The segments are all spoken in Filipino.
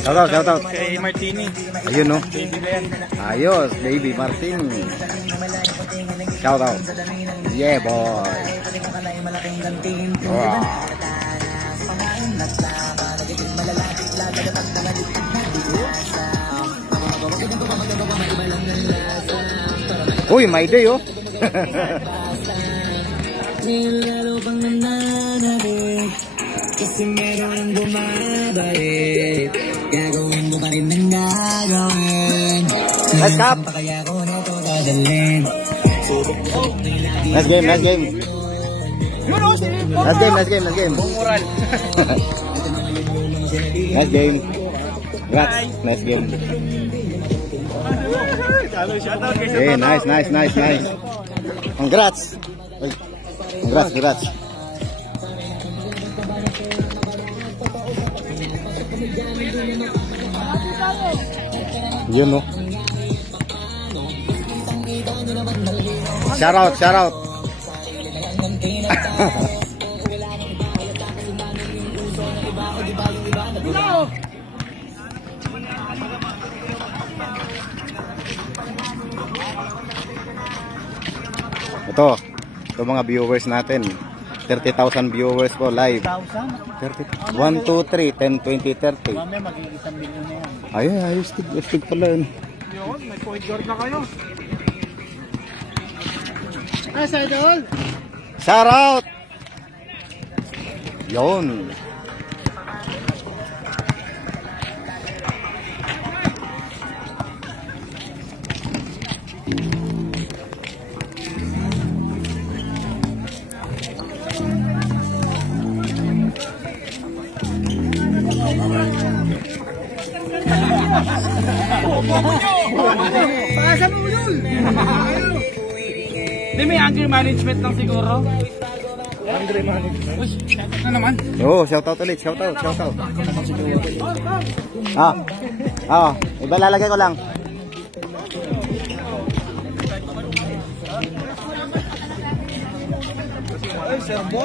Shout out. Kay Martini. Ayun no. Baby Len. Ayos, baby Martini. Shout out. Yeah boy. Wow. Uy, my day oh. Kasi meron bumabalik, gagawin mo pa rin ang gagawin. Let's stop. Let's game. Let's game. Moral. Let's game. Let's game. Hey, nice. Congrats. Congrats. Yun no. Shout out. Ito mga viewers natin. 30,000 viewers po live. 1, 2, 3, 10, 20, 30. Mamaya magiging 1 milyon na yan. Ayun, stig pala yun. Yun, may point guard na kayo. Idol! Shout out! Yun. Pakasan mo yun! Hindi, may anger management lang siguro. Anger management? Shout na naman. Oo, shout out ulit. Shout out. Iba lalagay ko lang. Ay, serbo!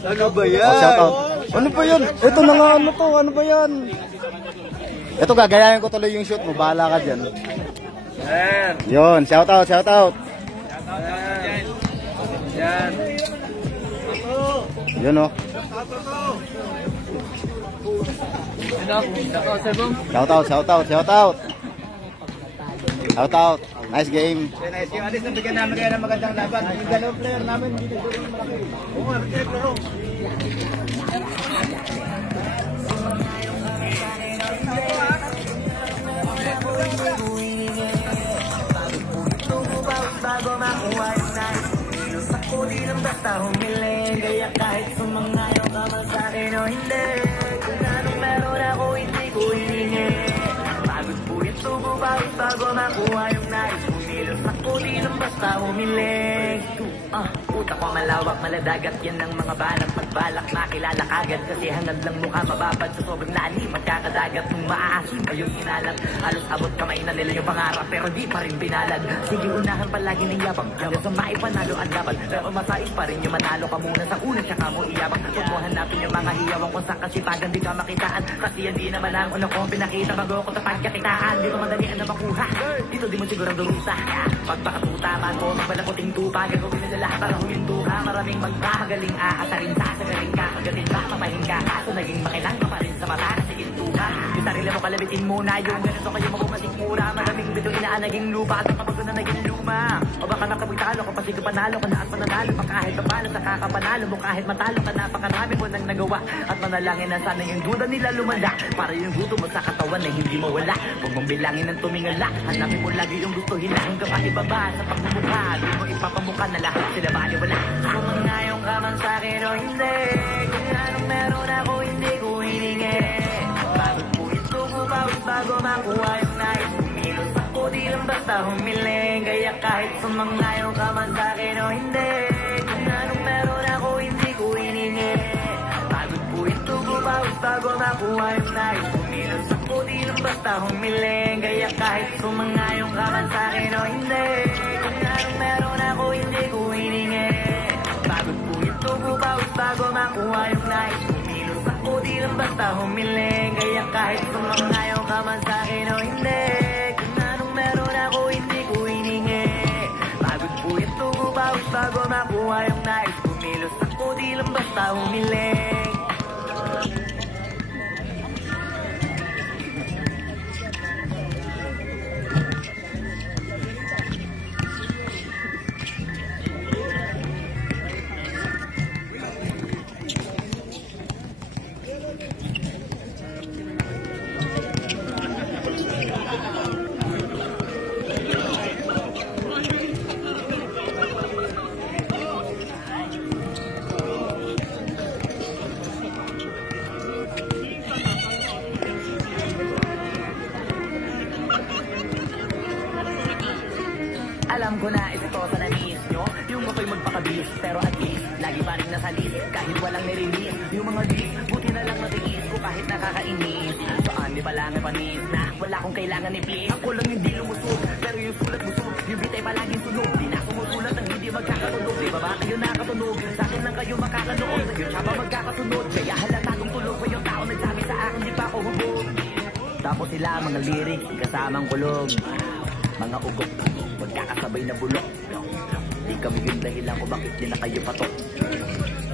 Ano ba yan? Shout out. Ano ba yan? Ito na nga, ano ba yan? Ito, gagayahin ko tuloy yung shoot mo. Bahala ka dyan. Yun, shout out. Yan. Yun o. Shout out. Nice game. Nice game. Alis, nabigyan namin kayo ng magandang laban. Yung dalawang player namin, hindi nagulong malaki. Oo nga, laro. Bago makuha yung nais, kilos ako di lang basta humiling. Kaya kahit sumangayo ka man sa'kin o hindi, kung anong meron ako hindi ko hiningi. Pagod po ito bubawit bago makuha yung nais, kilos ako di lang basta humiling. Utak ko malawak, maladagat, yan ang mga balak. Pagbalak nakilala kagad, kasi hangad lang mukha mababad sa sobrang lalim. Magkakadagat nung maaasim ayun inalat. Halos abot kamay na nila yung pangarap, pero di pa rin binalad. Sige unahan palagi ng yabang, hanggang sa maipanalo ang laban. Pero masais pa rin yung manalo ka muna sa una, tsaka mo iyabang. Huwag mo hanapin yung mga hiyawang kung saan kasipagan di ka makitaan. Kasi yan di naman ang unang kong pinakita bago ko tapagkakitaan. Di ko madalian na makuha, dito di mo sigurang durusa. Pagpakatuta man mo, magpalaputing tupa, gagawin nila lahat para huminto ka. Maraming magmamagaling aasarin sa sagaling ka. Kagatin ba, mamahin ka, kaso naging makilang ka pa rin sa mata. Siginto ka, yung sarili mo kalabitin muna. Yung ganito kayo mabumating mura. Maraming bito inaan naging lupa, at kapag na naging luma. O baka nakapagtalo ka, pasigo panalo ka na at mananalo pa kahit pa paano sa kakapanalo mo. Kahit matalo ka, napakarami mo nang nagawa. At manalangin na sana yung duda nila lumanda, para yung gusto mo sa katawan ay hindi mawala. Huwag mong bilangin ng tumingala, hanapin mo lagi yung gusto hila. Hanggang pakibaba sa pagmumukha, di mo ipapamukha na lahat sila baliwala. Kung mangayong ka man sa'kin o hindi, kung anong meron ako hindi ko hiningi. Pagod po ito bubawit bago makuha yung nais. Kumilos ako di lang basta humiling. Kaya kahit sumangayong ka man sa'kin o hindi, kung anong meron ako hindi ko hiningi. Pagod po ito bubawit bago makuha yung nais. Kumilos ako di lang basta humiling. Kaya kahit sumangayong ka man sa'kin o hindi, kung anong meron ako hindi ko hiningi. Pagod po ito bubawit bago makuha yung nais. Kumilos ako di lang basta humiling. Kaya kahit sumangayaw ka man sa'kin o hindi, kung anong meron ako hindi ko hiningi. Pagod po ito bawat bago makuha yung nais. Kumilos ako di lang basta humiling. Alam ko na ito sa na-miss nyo, yung ako'y magpakabis, pero at least lagi pa rin nasa list, kahit walang nirelease. Yung mga beats, buti na lang natiis ko kahit nakakainis. Saan di pa lang ay panis na wala akong kailangan ni please. Ako lang hindi lumusog, pero yung sulat busog, yung beat ay palaging sunog. Di na sumusulat ang hindi magkakatunog. Di ba ba kayo nakatunog? Sa akin lang kayo makakanood, yung tsaba magkakasunod. Kaya halata kong tulog pa yung tao nagsabi sa akin di pa ako hubog. Tapos sila mga lyrics, kasamang kulog, mga ugok, magkakasabay na bulok. Di kami yung dahilan kung bakit di na kayo patok.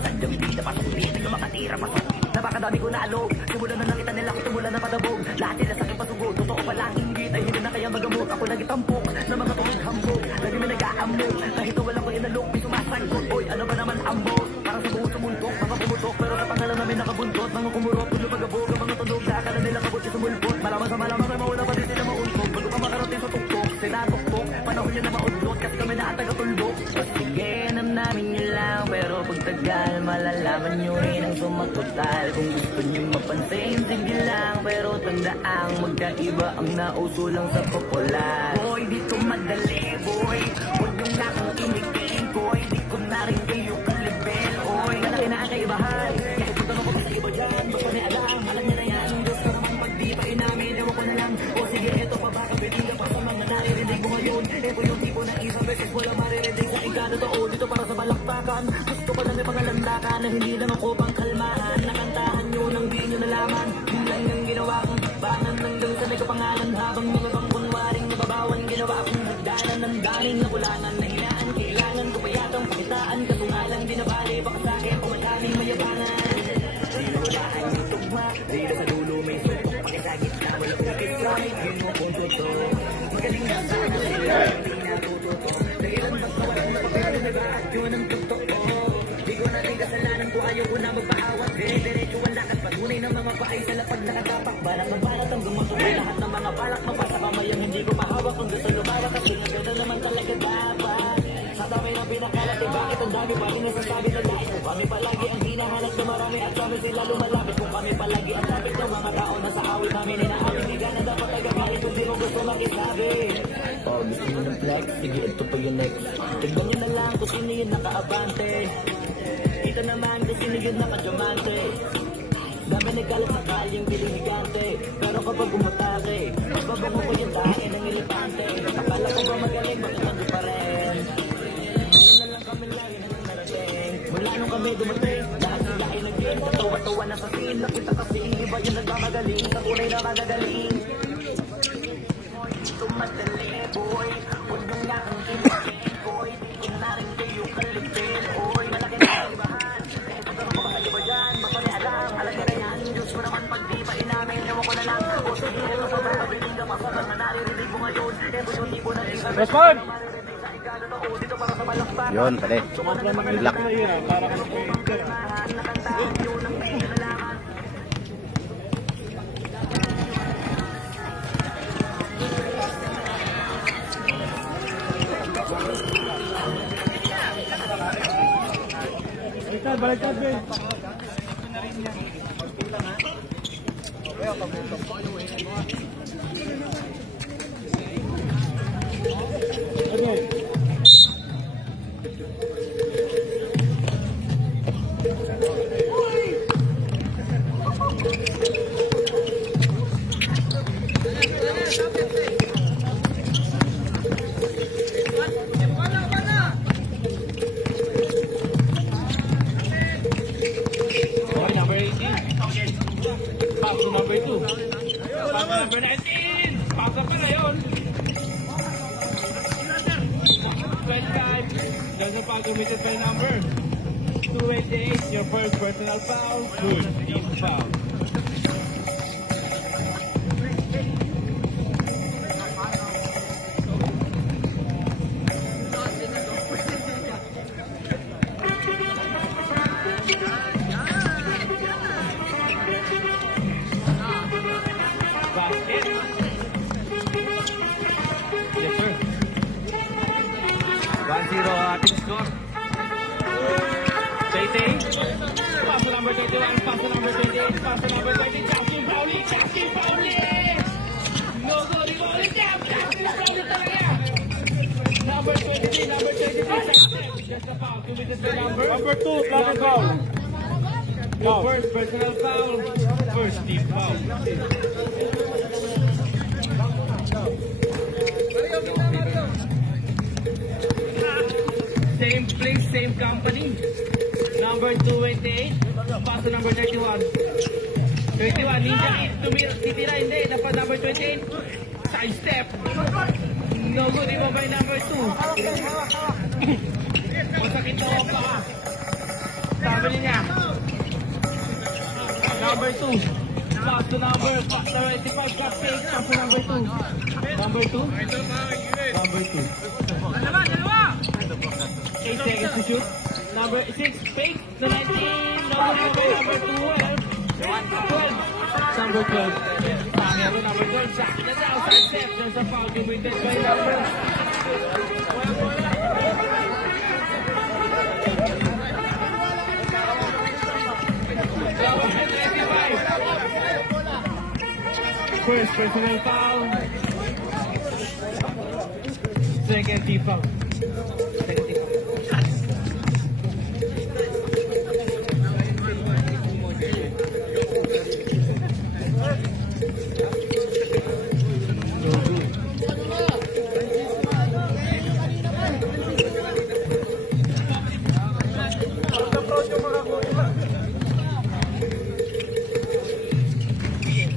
Sadyang di na pasok, di na makatira pasok. Napakadami ko na alog, simulan na nakita nila ko tumulan na padabog. Lahat sila sa aking pasugo, totoo pala ang inggit ay hindi na kaya magamot. Ako nagitampok na mga tuwid hambog, lagi may nag-aamlog. Kahit wala ko inalok, may sumasagot. Oy, ano ba naman ambog? Parang sa buong sumuntok, mga pumutok, pero sa pangalan namin nakabuntot. Mga kumurot, tulo pagabog, ang mga tunog na akala nila kabot si sumulpot. Malaman sa malaman ay mauna pa din sila mauntok. Bago ka makarating sa tuktok, sinatoktok, panahon niya na maudlot kasi kami na at taga-tulbok. Sige, namin nyo lang, pero pagtagal malalaman nyo rin ang sumatotal. Kung gusto nyo mapansin, sige lang, pero tandaang magkaiba ang nauso lang sa popular. Boy, di ko madali, boy, huwag nyo na akong kinigin, boy, di ko na rin kayo kalibel, oy, malaki na ang kaibahan. Kahit kung tanong ko pa sa iba dyan, basta may alam nyo na yan, gusto naman pag di pa inamin, ewan ko na lang, o sige, eto pa ba, kapitin ka pa sa mga naririnig mo ngayon, eto yung tipo na isang beses wala maririnig sa ika, totoo, dito para sa balaktakan, gusto ko na may pangalandakan, na hindi lang ako pang kalmahan, nakantahan nyo nang di nyo nalaman, yun lang ang ginawa kong banan hanggang sa nagkapangalan, habang mga bang kunwaring nababawan, ginawa kong nagdanan ng daming nakulanan, na hinaan, kailangan ko pa yatang pakitaan, kaso nga lang di nabali, baka sa akin kung madaming mayabangan. Sinabaan yung tugma, dito sa dulo may suko, pakisagit na wala ukit sa amin, ginupunto to. Galing na sana sila, hindi natututo. Dahilan ba't nawalan na papel, nag-aat yun ang totoo. Di ko na rin kasalanan ko, ayaw ko na magpaawat. Diretso ang lakad, patunay ng mga paay sa lapag nakatapak. Balat ng balat ang gumatuloy, lahat ng mga balak mapasa kamay ang hindi ko mahawak. Kung gusto lumawak kasi naganda naman talaga dapat. Sa dami ng pinakalat, eh bakit ang dami pa rin nasasabi na lahat? Kung kami palagi ang hinahanap na marami at kami sila lumalapit. Kung kami palagi ang lapit ng mga tao na sa awit namin inaamin. Hindi na dapat nagagalit kung di mo gusto makisabi. Oh, gusto mo ng flex? Sige, ito pa yung next. Tignan nyo na lang kung sino yung nakaabante. Ito naman kung sino yung nakadiamante. Dami nagkalat sa kalyang giligante. Pero kapag umatake, mababango ko yung tae ng elepante. Akala ko ba magaling, bakit nando pa rin? Ngayon na lang kami lagi na narating. Mula nung kami dumating, lahat sila ay nag-game. Katawa-tawa na sa scene, nakita kasi iba yung nagmamagaling. Sa tunay na magagaling. Ito madali, boy, huwag nang nga kang kinigin, boy. Di ko na rin kayo kalipin, oy, malaki na kaibahan. Ito ka naman ba iba dyan, baka may alam, alam ka na yan. Diyos ko naman pag di pa inamin, ewan ko na lang. O sige, ito sa mga kabiling ka pa sa mga naririnig mo ngayon. Ito yung tipo na isang Respond! dito para sa malakpak. Yun, pare. Good luck. Nakantahan yun ang may nalaman. Baliktad, Ben. Number 19. Pasa pa na yun. 25. There's a foul committed by number 228. Your first personal foul. Good. Team foul. Basket. Yes, sir. 1-0 ating score. Tay-Tay. Pass to number 21, pass to number 28, pass to number 20. Justin Pauli, Justin Pauli! No good, Pauli, Justin Pauli talaga! Number 23, number 23, just a foul. Committed by number 2, flat foul. Your first personal foul, first team foul. Same place, same company. Number 228, pass to number 31. 31, ninja titira, hindi. Dapat number 28, side step. No good, iba by number 2. Masakit to pa. Sabi niya. Number 2, pass to number 25, cut fake, pass to number 2. Number 2? Number 2. 8 seconds to shoot. Number 6, fake, the 19, number 12. Number 12. Number 12, shot. That's outside step. There's a foul committed by number. First personal foul. Second team foul.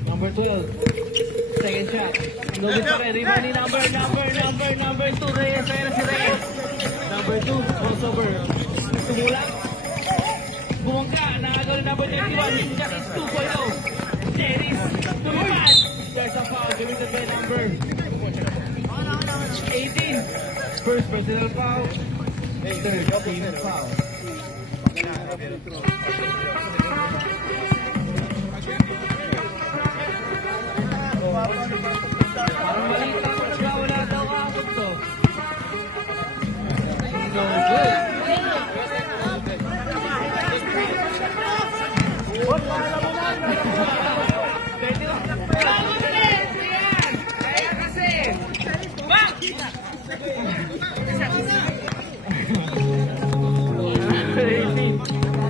Number 12. Second shot. No good pa rin. Rebounding number 2. Reyes. Number 2. Crossover. Tumula. Bumangka. Nakagawin number 31. Ninja is 2.0. Jerry's. Tumulad. There's a foul. Committed by number 18. First personal foul. Third team foul. Parang malita ko na wala daw ako to. No good. Kaya kasi.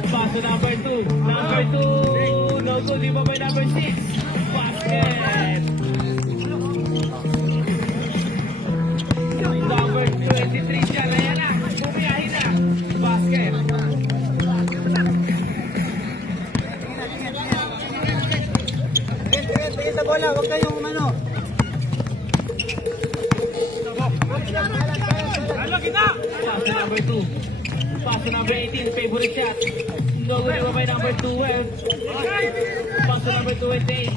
Pass to number 2. Number 2. No good. Iba by number 6. Basket. Number 23 siya. Ayan na. Bumiyahin na. Basket. Tingin sa bola. Huwag kayong umano. Pass to number 2. Pass to number 18. Favorite shot. No good. Iba by number 12. Pass to number 28.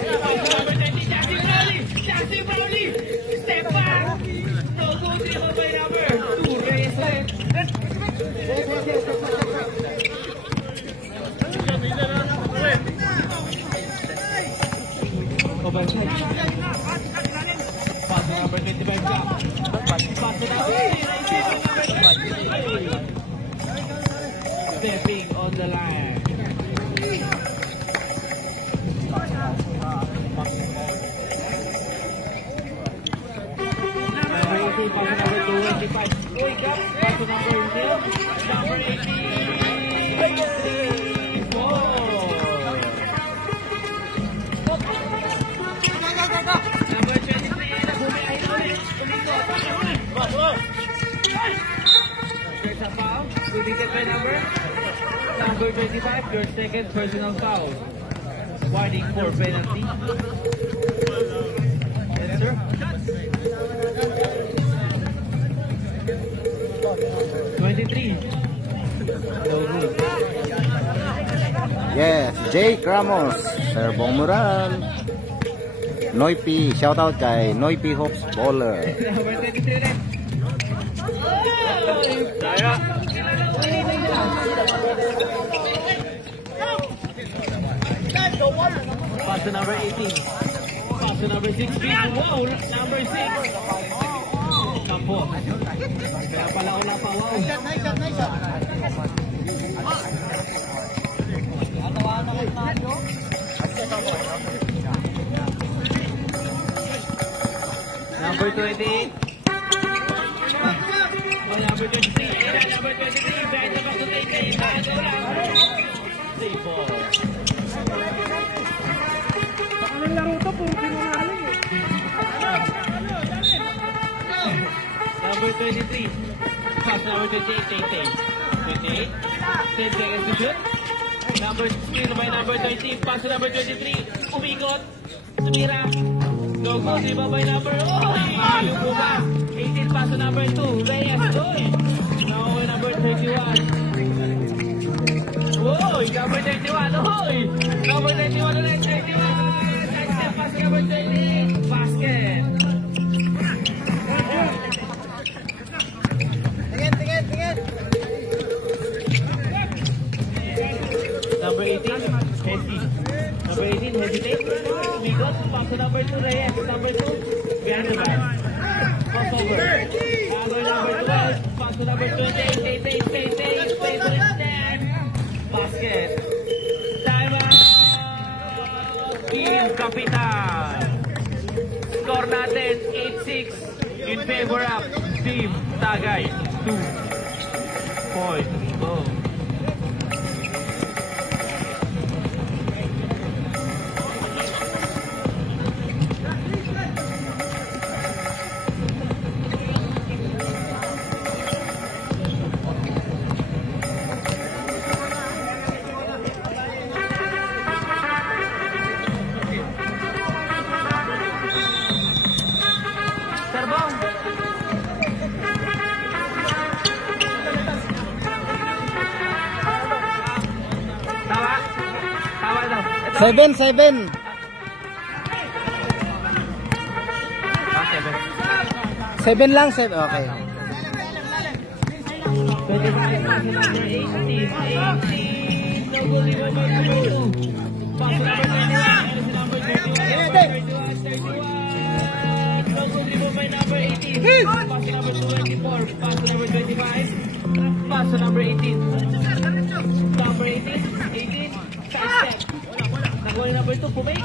Pass to number 20. Justin Pauli. Step back. No good. Iba by number 2. Reyes. Overside. Pass to number 25. Pass to number 18. Stepping on the line. Number 18, pass to number 25. Wake up. Pass to number 0. Number 18. Number 23. Bumiyahin ulit. There's a foul. Committed by number 25. Your second personal foul. Warning for penalty. Yes, sir. 23. No good. Yes, Jake Ramos, Sir Bong Moral. Noipi, shoutout kay Noipi Hopes Baller. Number 23 ulit. Daya. Pass to number 18. Pass to number 6. Wow, number 6. Kampo. Kaya pala ko na pa. Wow. Number 28. Number 23. Number 23. Behind the back to 88. Stay ball. Anong laro to po? Number 23. Pass number 28. 28. 10 seconds to shoot. Number 16 by number 13. Pass to number 23. Umikot. Tumira. No goal. Iba by number. Oh! Lubuga. 18 pass to number 2. Reyes. Goal. Now by number 31. Whoa! Number 31. Oh! Number 31 ulit. 31. Next step pass to number 28. Basket. Tingin. Number 18, Hesi. Number 18, hesitate. We got pass to number 2, Reyes. Number 2, behind the back. Pass over. Number 12, pass to number 28. Stay to the net. Basket. Time out. Team Kapitan. Score natin 8-6 in favor of Team Tagay. 2 points. Oh. Seven. 7 lang, 7. Okay. 18. Number 18. Nakuha ni number 2, pumay.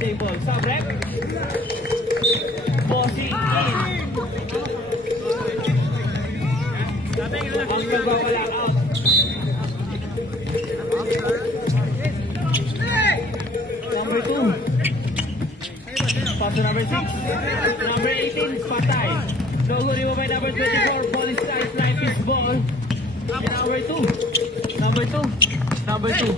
Same ball. Sabrek. Bossy in. Ang nagbawala out. Number 2. Pass to number 6. Number 18, patay. No good mo by number 24. Ball is tight. Right piece ball. Number 2. Number 2.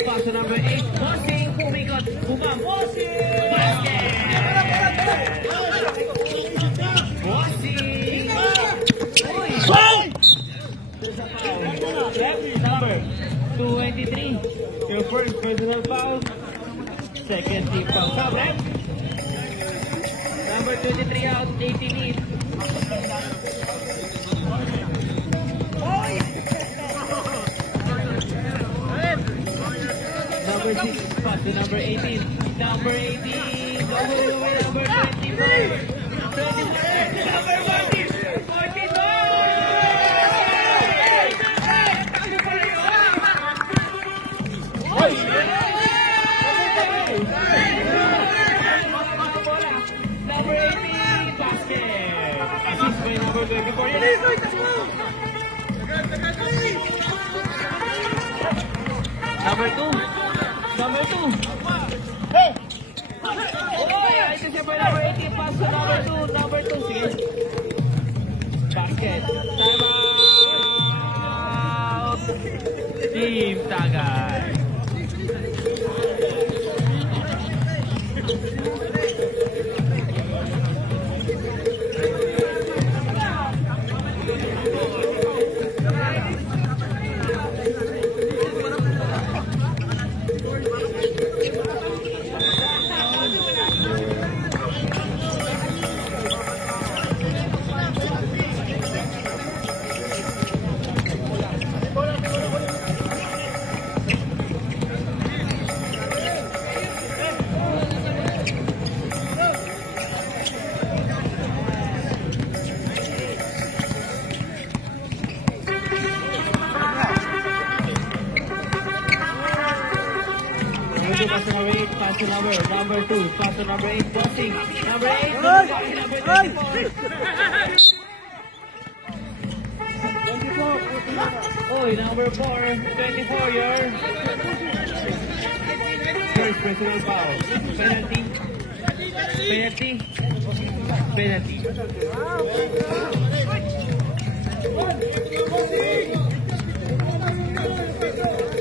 Pass to number 8. Bossing. Pumikot. Bumam. Bossing. Basket. Bossing. There's a foul. Left number 223. Your first personal foul. Second team foul. Sabrek. Number 23 out. 18 in. Number 6, pass to number 18. Number 18, number 24. 24, number 14. 14, Number 18, basket. Assist by number 24. Number 2. Number 2. Hey! Oh, ito siya pa number 18. Pass to number 2. Number 2. Sige. Basket. Time out. Team Tagay. 8, pass to number 2, pass to number 8, bossing. Number 8, number 24. Oy, number 4, 24, your first personal foul. Penalty.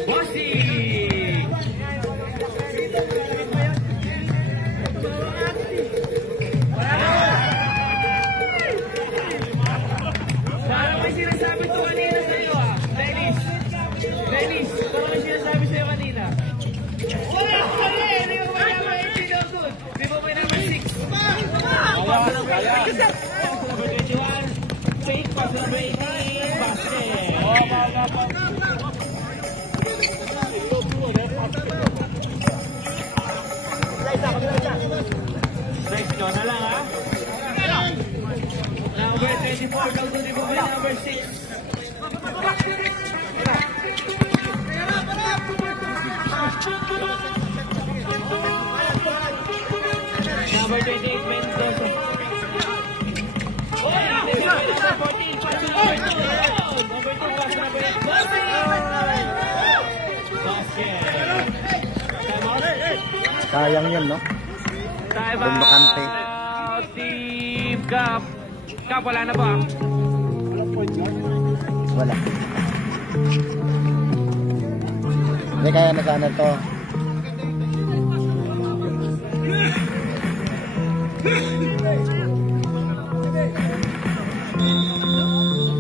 Bossy! Parang may sinasabi to kanina sa'yo ah. Dennis, parang may sinasabi sa'yo kanina. Wala! Hindi mo ba naman 18 no good? Di ba may number 6? Pass number 21. Fake pass number 18. Basket. Next ko na lang ha. Number 24, Kaltuni mo may number 6. Number 28, Mendoza. Oh, number 14, pass number 2. Number 2, pass number 8. Basket. Sayang yun, no? Time Bakante. out, Team Cap. Cap, wala na ba? Wala. Hindi kaya na sana to.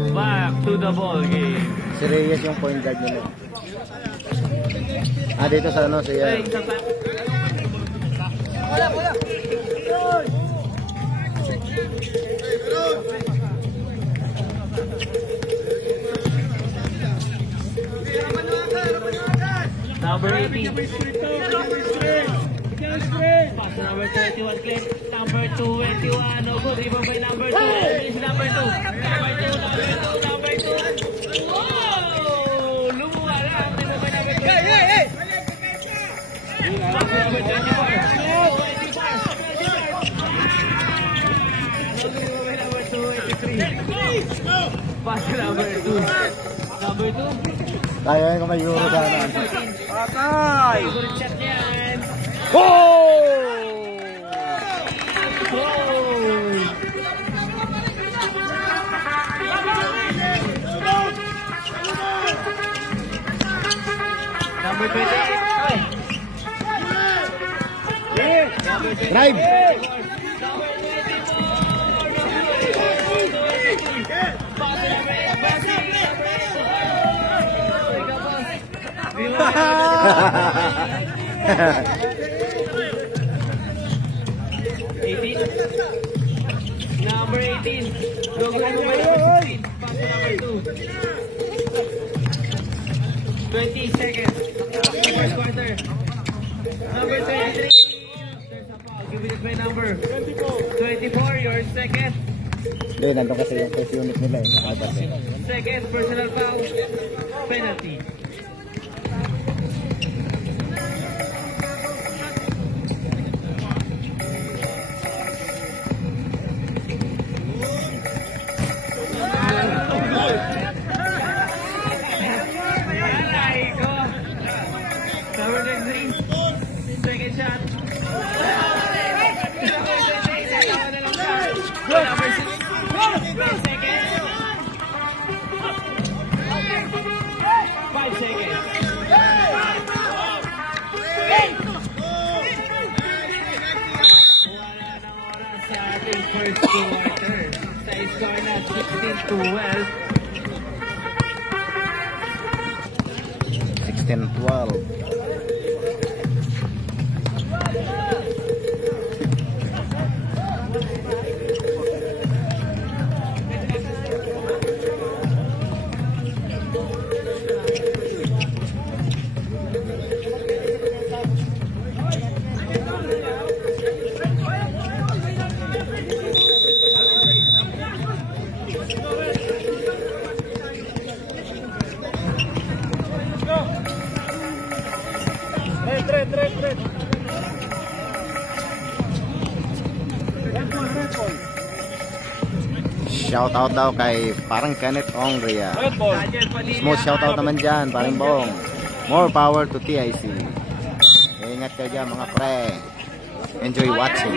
Back to the ball game. Si Reyes yung point guard nila. Dito sa ano, siya. Hey, isa pa. Number 18. Pass to number 31, Clint. Number 21. No good. Rebound by number 2. Finish number 2. Number 2. Wow! Lumuha lang. Rebound by number 2. Pass to number 24. Pass to number 2. Number 2. Kaya ko may euro sana. Patay! Favorite shot niyan. Oh! Number 28. Drive! Number 18. Go number 16. Pass to number 2. 20 seconds. First quarter. Number 23. There's a foul. Give it by number 24. Your second. Hindi, nandun kasi yung first unit nila eh. Second personal foul. Penalty. Number 23. Second shot. Number 6. 3 seconds. 5 seconds. Wala nang oras sa ating first quarter. Sa score na 16-12. 16-12. Shoutout daw kay parang Kenneth Ongria. Smooth shoutout naman dyan, parang Bong. More power to TIC. Ingat kayo dyan mga pre. Enjoy watching.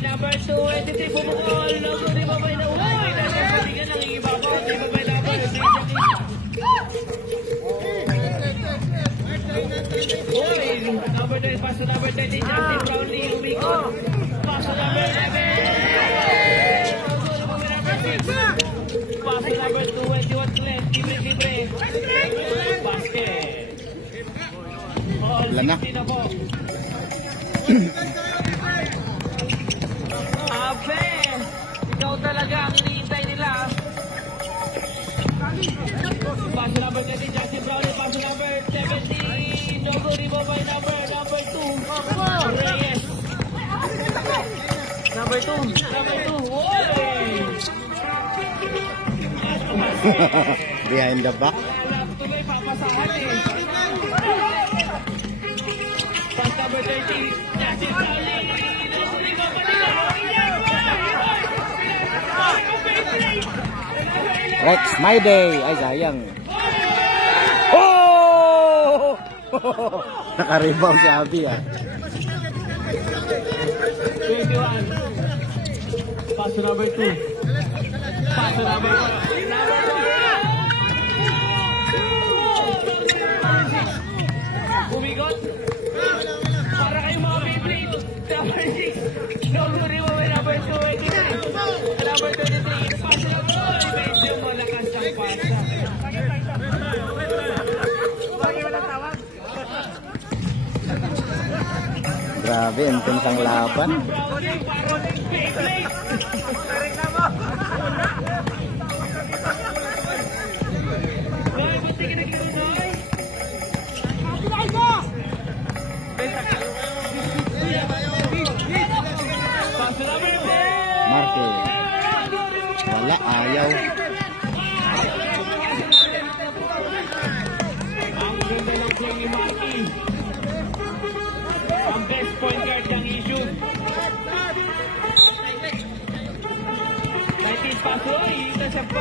Number 23 bumukol. Logo ni Babay na uwi. Nagkakaligan ng ibabaw. Ni Babay na uwi. Number 9, paso number 30. Justin Brownlee umikot. Paso number 11. Paso number 21. Glenn. Libre. Basket. Wala na. Abe! Ikaw talaga ang hinihintay nila. Paso number 30, Justin Brownlee. Paso number 17. Logo ni Babay number 2. Reyes. Number 2. Oy! Behind the back. Tuloy papasahan eh. Pass number 30, Justin Brownlee. Logo ni Babay Rex, my day. Ay, sayang. Oh! Naka-rebound si Abby ah. 21. Paso number 2. Paso number 1. Umigot. Para kayong mga Beyblade. Number 6. Logo rin mo number 2. Number 23. Paso number 1. Medyo malakas ang pasa. Grabe, intense ang laban. Marky. Wala, ayaw. Ang ganda ng play ni Marky. Ang best point guard niyang issue. 90's pass. Uy, intercept.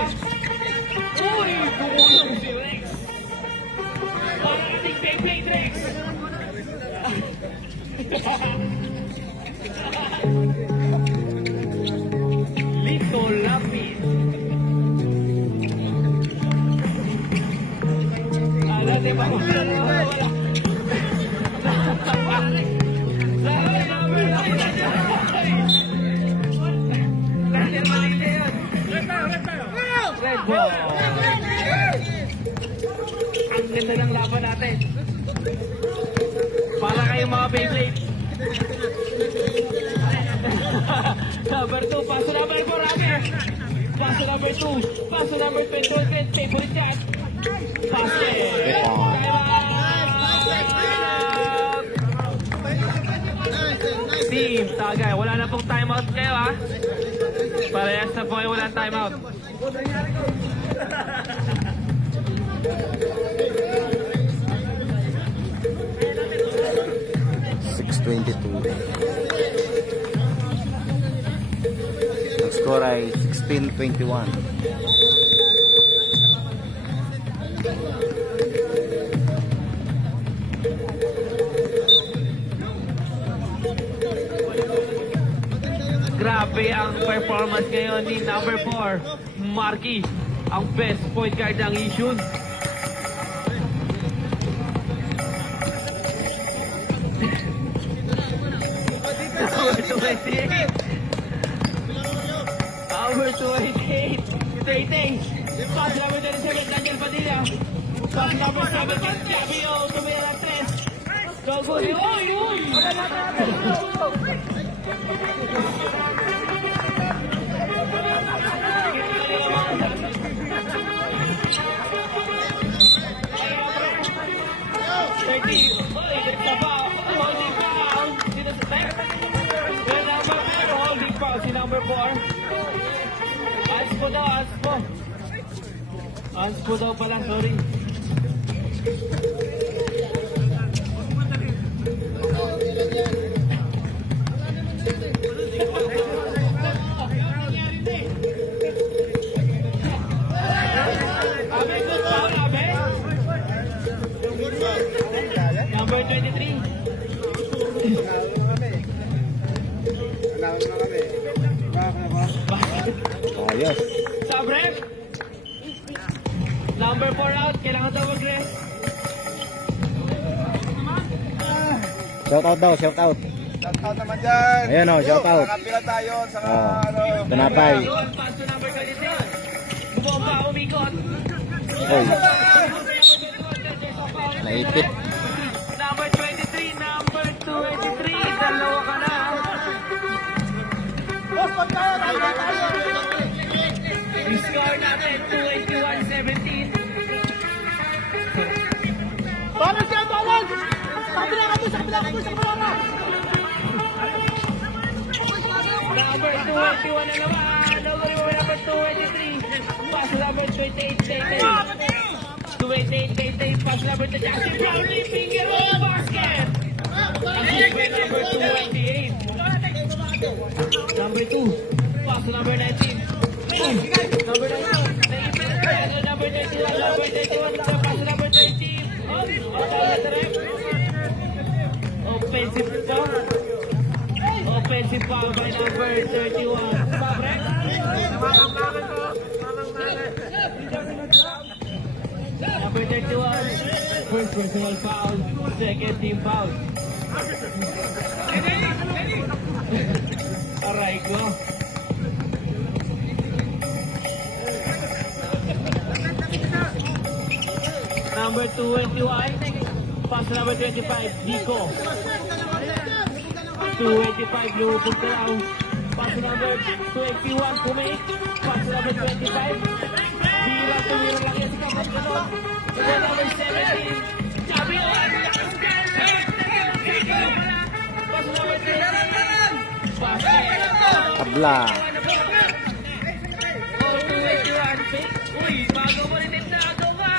Uy, bumulong si Rex. Parang ating Beyblade Rex. Lito Lapid. Di ba? Red ball. Ang ganda ng laban natin. Para kayong mga Beyblade. Number 2, paso number 4, Rami. Paso number 2, paso number 20, favorite chat. Basket. Team Tagay, wala na pong timeout kayo ha. Parehas na po kayo wala timeout. Ang score ay 16-21. Grabe ang performance ngayon ni number 4, Marky, ang best point guard ng issue. Number 28, 30, pass number 37, Daniel Padilla, pass number 7, Gabio, tumira 3, go good, uy! It's a foul. Holding foul. Sino sa back? Well, number 4. Holding foul. Si number 4. Anspo daw. Anspo. Anspo daw pala. Sorry. Number 23. Ayos. Sabrek. Number 4 out. Kailangan daw mag-rest. Shout out daw, shout out. Shout out naman dyan. Ayan o, shout out. Nakapila tayo sa Tinapay. Pass to number 26. Bumomba, umikot. Oy. Naipit. Number 23, number 23. Dalawa ka na. Score natin 281-17. Bawal siya, bawal! Sa kabila ka doon, sa kabila ka doon, sa kabila ka! Number 281 na naman. Number 223. Pass number 28, Tay-Tay. 28, Tay-Tay. Pass number to Jackson Brownlee. Finger roll basket. Number 228. Number 2. Pass number 19. Number 19. Number 21. Number 21. Pass number 13. Offensive foul. Offensive foul by number 31. Sabrek. Number 31. First personal foul. Second team foul. Aray ko. Number 21. Pass number 25. Dico. 285. Lumupog ka lang. Pass number 21. Kumit. Pass number 25. Bira tumira lang yan si Kapat Ganon. Number 17. Sabi ko. Pass number 13. Tabla. Uy, bago mo rin na agawa.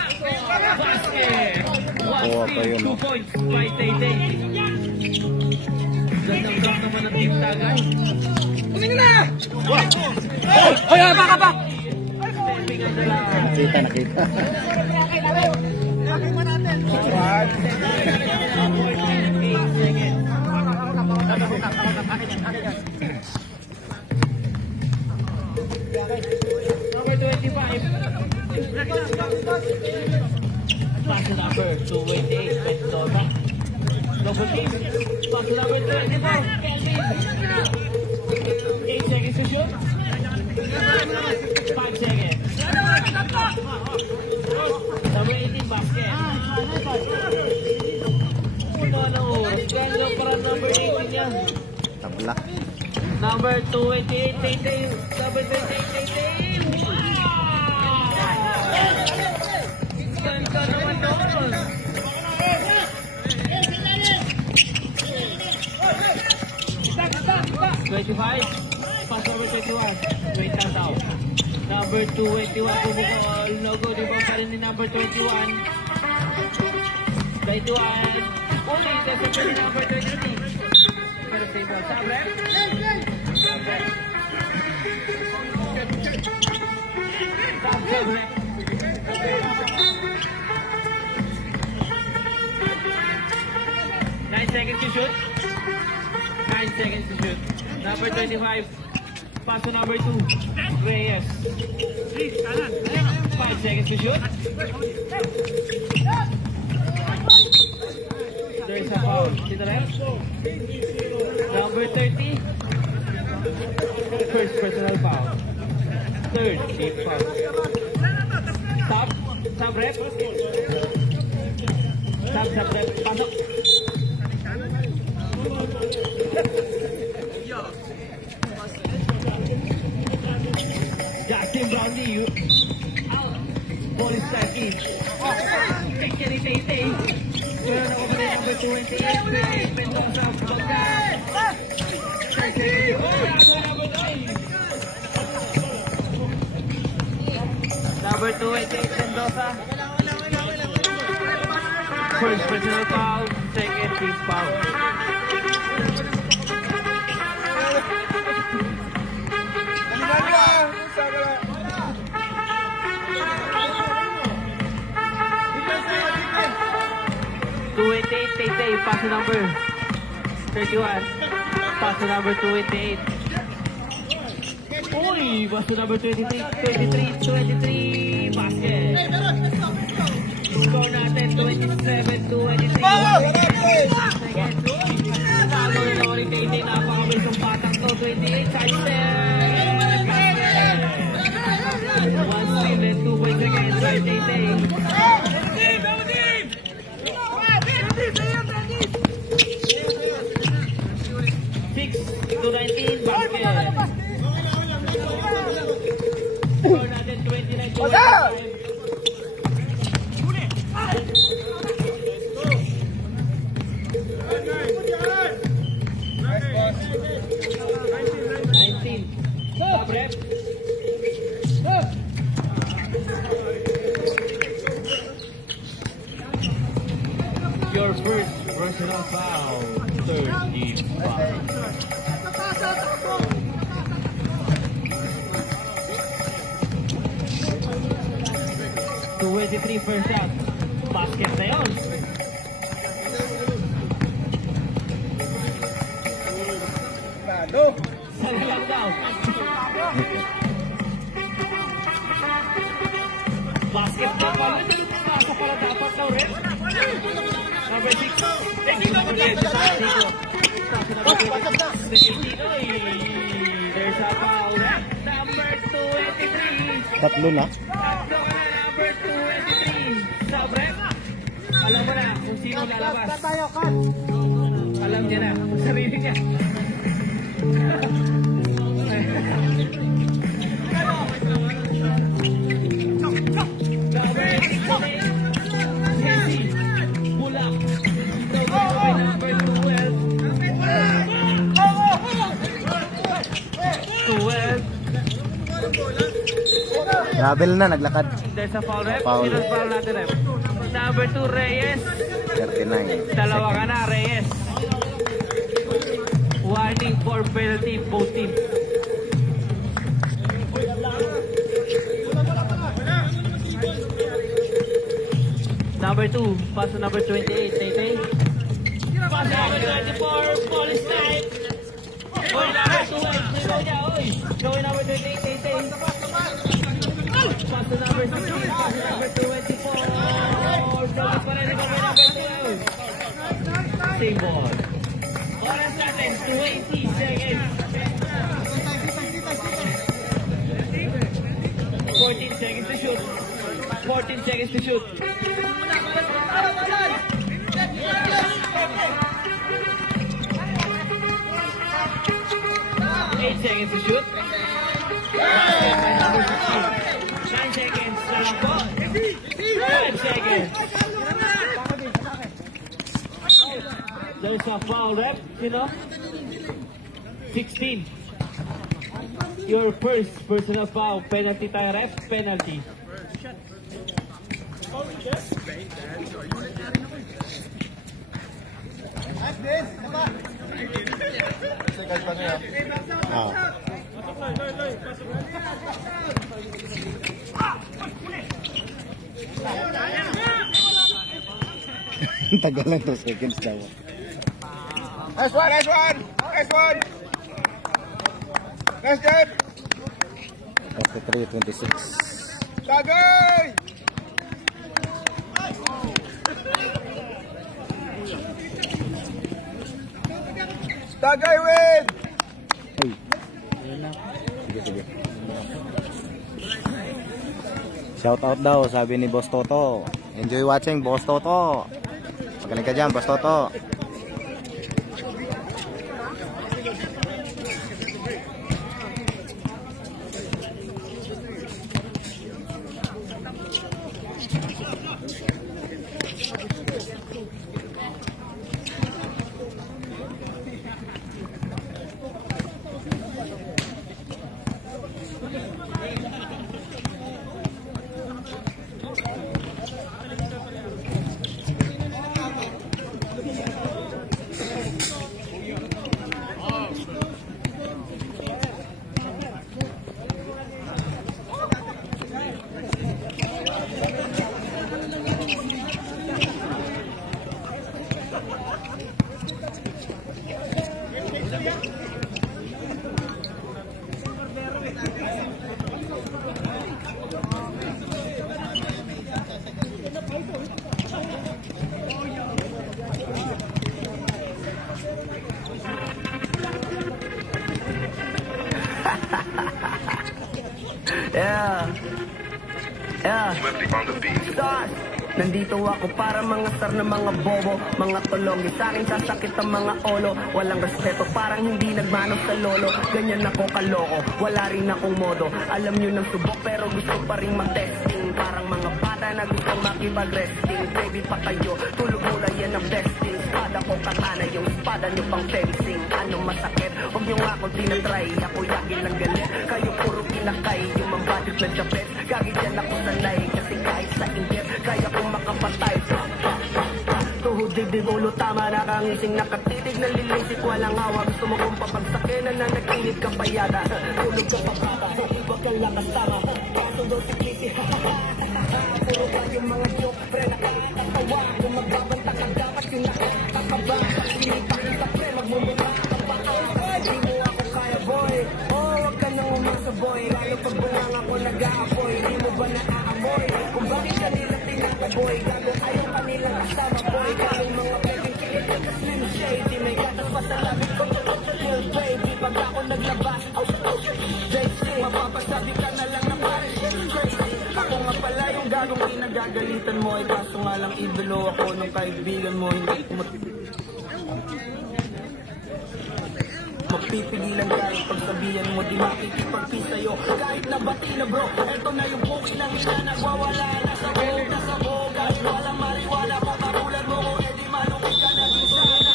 Basket. Nakuha pa yun. 2 points by Tay-Tay. Gandang block naman ang team Tagay. Kunin na! Hoy, baka ba? Stepping on the line. Nakita, nakita. Bakit mo natin? 8 seconds. Number 25. Pass number 288. Mendoza. Double team. Pass number 25. Kelvin. 8 seconds to shoot. 5 seconds. Number 18 basket. Ano? Ganda para number 18 niya. Tabla. Number 288, Tay-Tay. Number 28, Tay-Tay. Wow! Ganda naman doon. 25. Pass number 21. Wait lang daw. Number 221, bumukol. No good. Ibang pa rin ni number 21. 21. Only, that's the number 23. Pero stable. Sabrek. Sabrek. Sabrek. 9 seconds to shoot. 9 seconds to shoot. Number 25. Pass to number 2. Reyes. 5 seconds to shoot. There's a foul. Dito rin. Number 30. First personal foul. Third team foul. Stop. Stop rep. Stop rep. Pasok. Jackson Brownlee. Out. Ball is starting. Take it, Tay-Tay. Turn over. 28, Mendoza, Bogdan. Number 28, Mendoza. First personal foul, second team foul. Tay, pass number 31. Pass number 28. Uy, pass number 23. 23. Basket. Score natin 27-23. Talo na naman ni Tay. Napakabilis ang batang to. 28. Side step. One steal and 2 points again by Tay. 6-19 basket. Score natin 29-25. Your first personal foul, third team foul. 23 first shot. Basket na yun. Sali lang daw. Basket na pala. Pasok pala dapat daw rin. Number 6. There's a foul. Number 23. Tatlo na. Number 23. Sabre. Alam mo na kung sino lalabas. Alam niya na. Sarili niya. Travel na, naglakad. There's a foul rep. Foul. Sinong foul natin rep? Number 2, Reyes. 39. Dalawa ka na, Reyes. Warning for penalty, both teams. Number 2, pass to number 28, Tay. Pass to number 24, police time. Oy, number 2, Going number 28, Tay. Pass to number 16, pass to number 24. Police pa rin, number 12. Same ball. Oras natin, 20 seconds. 14 seconds to shoot. 14 seconds to shoot. 8 seconds to shoot. 9 seconds. 5 seconds. There's a foul rep, you know. 16. Your first personal foul. Penalty tayo ref. Penalty. Tagal lang 2 seconds daw. Nice one, nice one! Nice one! Nice job! 43-26. Tagay! Tagay win! Hey. Sige. Shout out daw, sabi ni Boss Toto. Enjoy watching, Boss Toto. Magaling ka dyan, Boss Toto. Yeah. Stars. Nandito ako para mga sar na mga bobo, mga tulong. Sa akin sasakit ang mga olo. Walang respeto, parang hindi nagmano sa lolo. Ganyan ako kaloko, wala rin akong modo. Alam nyo ng subok pero gusto pa rin mag-testing. Parang mga bata na gustong makipag-resting. Baby pa kayo, tulog mula yan ang besting. Espada ko katana, yung espada nyo pang fencing. Anong masakit? Huwag nyo nga akong tinatry. Ako yakin lang galit, kayo puro kinakay. Yung mambadit ng chapet, gagit yan ako sanay. Kasi kahit sa inggit, kaya kong makapatay. Tuhod dibdib ulo, tama na kangising nakatitig. Nalilisik, walang hawa. Gusto mo kong papagsakin na nanaginip ka pa yata. Tulog ka pa bata, huwag kang lakas tama. Kaso daw si Kitty, puro pa yung mga joke. Pre, nakakatawa. Kung magbabanta ka dapat yung nakakakaba. Pinipakita pre, magmumura ka pa. Di mo ako kaya boy. Oh, huwag ka nang umasa boy. Lalo pag bungang ako nag-aapoy. Di mo ba naaamoy? Kung bakit kanila tinataboy. Gago ayaw kanilang kasama boy. Kayong mga pwedeng kilit ka slim shady. May gatas pa sa labit ko. Lil baby, pag ako naglabas. JC, mapapasabi ka na lang na pares. Crazy. Ako nga pala yung gagong pinagagalitan mo. Ay kaso nga lang ibilo ako ng kaibigan mo. Hindi ko mapipigilan kahit pagsabihan mo. Di makikipagpis sa'yo kahit nabati na bro. Eto na yung buki ng ina. Nagwawala na sa buhog na sa buhog. Kahit walang mariwala kung katulad mo ko. Eh di malupit ka na din sana.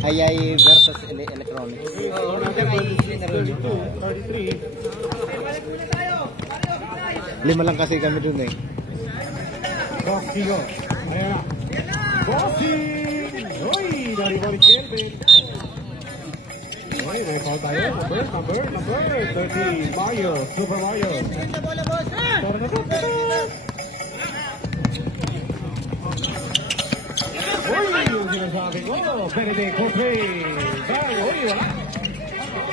Ayay versus electronics. Lima lang kasi kami dun eh. Bossing! Ayan na. Bossing! Uy! Dari balik Kelvin. Uy, may foul tayo. Number 30. Mario. Super Mario. Tara na po. Uy! Yung sinasabi ko. Benedict Coupé. Uy!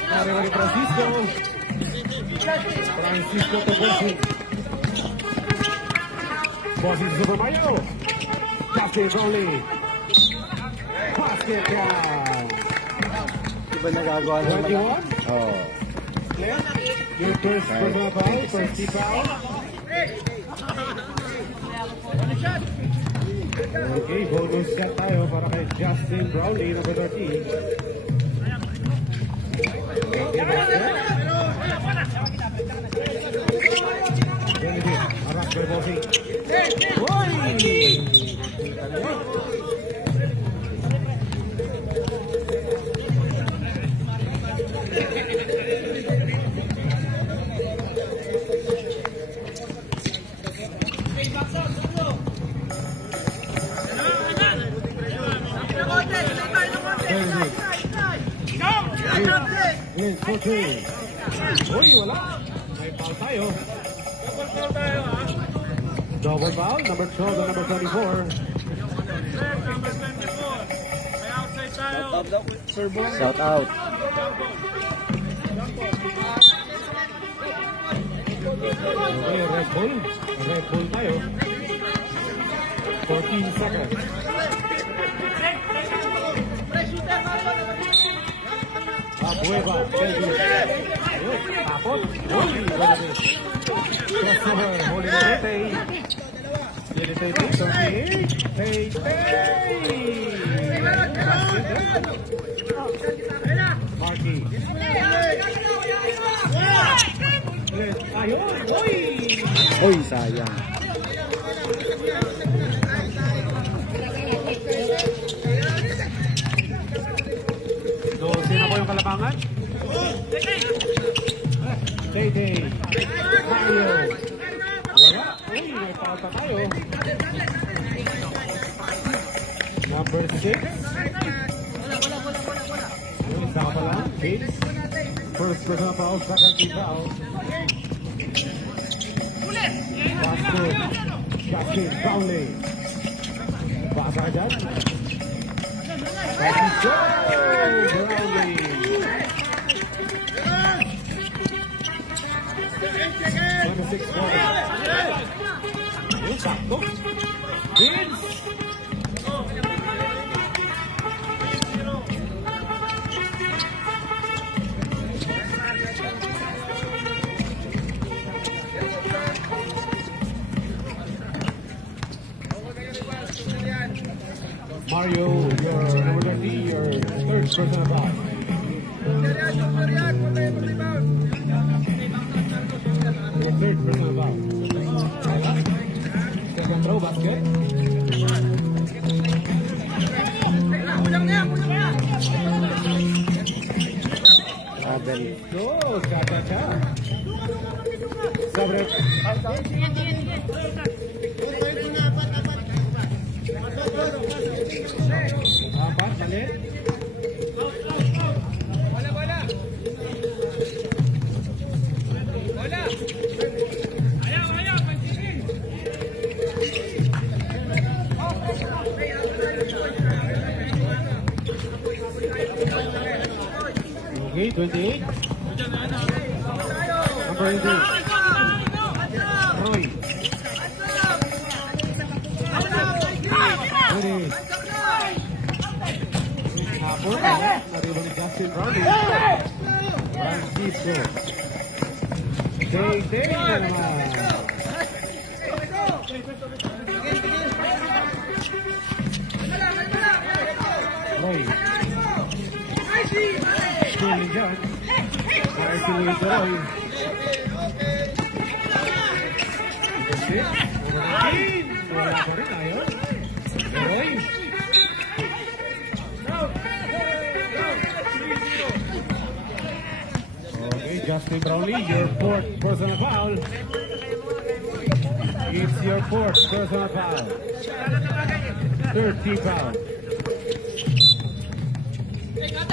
Dari Francisco. Francisco to Bossing. Bossing Super Mario. Justin Rowley. Basket down. Diba nagagawa naman? 21? Oo. Your first personal foul, first team foul. Okay, bonus shot tayo para kay Justin Rowley, number 13. Okay, Benedict, harap kay Bossing. Uy, wala. May foul tayo. Double foul, number 12 and number 24. Shout out. Okay, Red Bull. Red Bull tayo. 14 seconds. Bueva, ayun, tapos, Holy Tay, Marky. Ayun, Uy, sayang. Number 6. Isa ka pa lang. James. First personal foul, second team foul. Basket. Justin Brownlee. Basa ka dyan. Brownlee. 26 points. Yung sakto. Vince. Mario, your number 30, your third personal foul. Your third personal foul. Second row basket. Go, cha-cha-cha. Sabret. Apat, mali. Okay, 28. Number 18. Roy. 20. Napol. Nariba ni Justin Brownlee. Francisco. Day na naman. Roy. Stealing dyan. Para sinulit sa Roy. Wala pa rin tayo. Roy. Okay, Justin Brownlee, your fourth personal foul. It's your fourth personal foul. Third team foul.